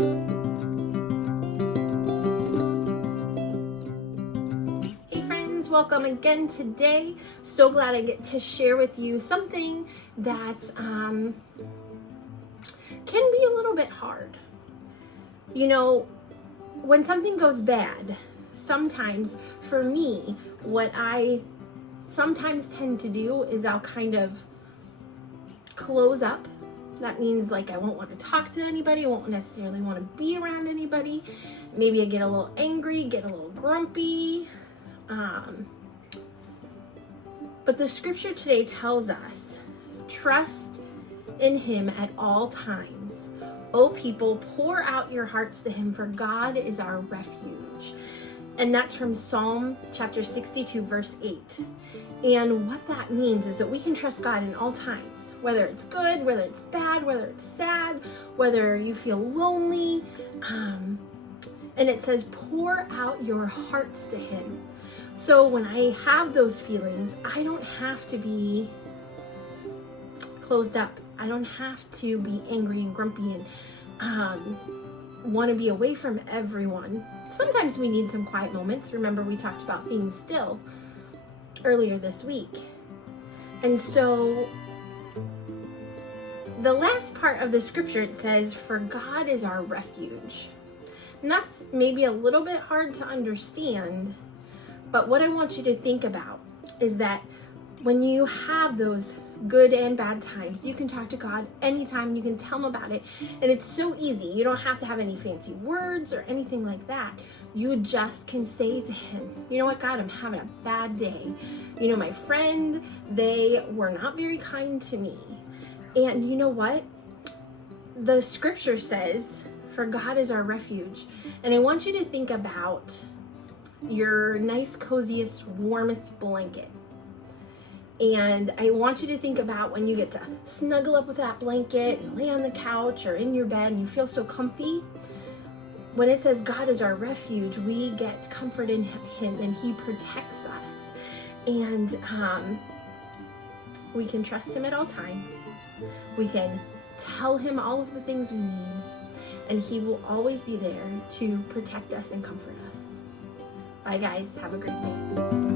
Hey friends, welcome again today. So glad I get to share with you something that can be a little bit hard. You know, when something goes bad, sometimes for me, what I sometimes tend to do is I'll kind of close up. That means like I won't want to talk to anybody. I won't necessarily want to be around anybody. Maybe I get a little angry, get a little grumpy. But the scripture today tells us, trust in him at all times. O people, pour out your hearts to him, for God is our refuge. And that's from Psalm chapter 62, verse 8. And what that means is that we can trust God in all times, whether it's good, whether it's bad, whether it's sad, whether you feel lonely. And it says, pour out your hearts to him. So when I have those feelings, I don't have to be closed up. I don't have to be angry and grumpy and want to be away from everyone. Sometimes we need some quiet moments. Remember, we talked about being still earlier this week. And so the last part of the scripture, it says, for God is our refuge. And that's maybe a little bit hard to understand, but what I want you to think about is that when you have those good and bad times, you can talk to God anytime, you can tell him about it, and it's so easy. You don't have to have any fancy words or anything like that. You just can say to him, you know what, God, I'm having a bad day. You know, my friend, they were not very kind to me. And you know what? The scripture says, for God is our refuge. And I want you to think about your nice, coziest, warmest blanket. And I want you to think about when you get to snuggle up with that blanket and lay on the couch or in your bed and you feel so comfy. When it says God is our refuge, we get comfort in him and he protects us. And we can trust him at all times. We can tell him all of the things we need. And he will always be there to protect us and comfort us. Bye guys, have a great day.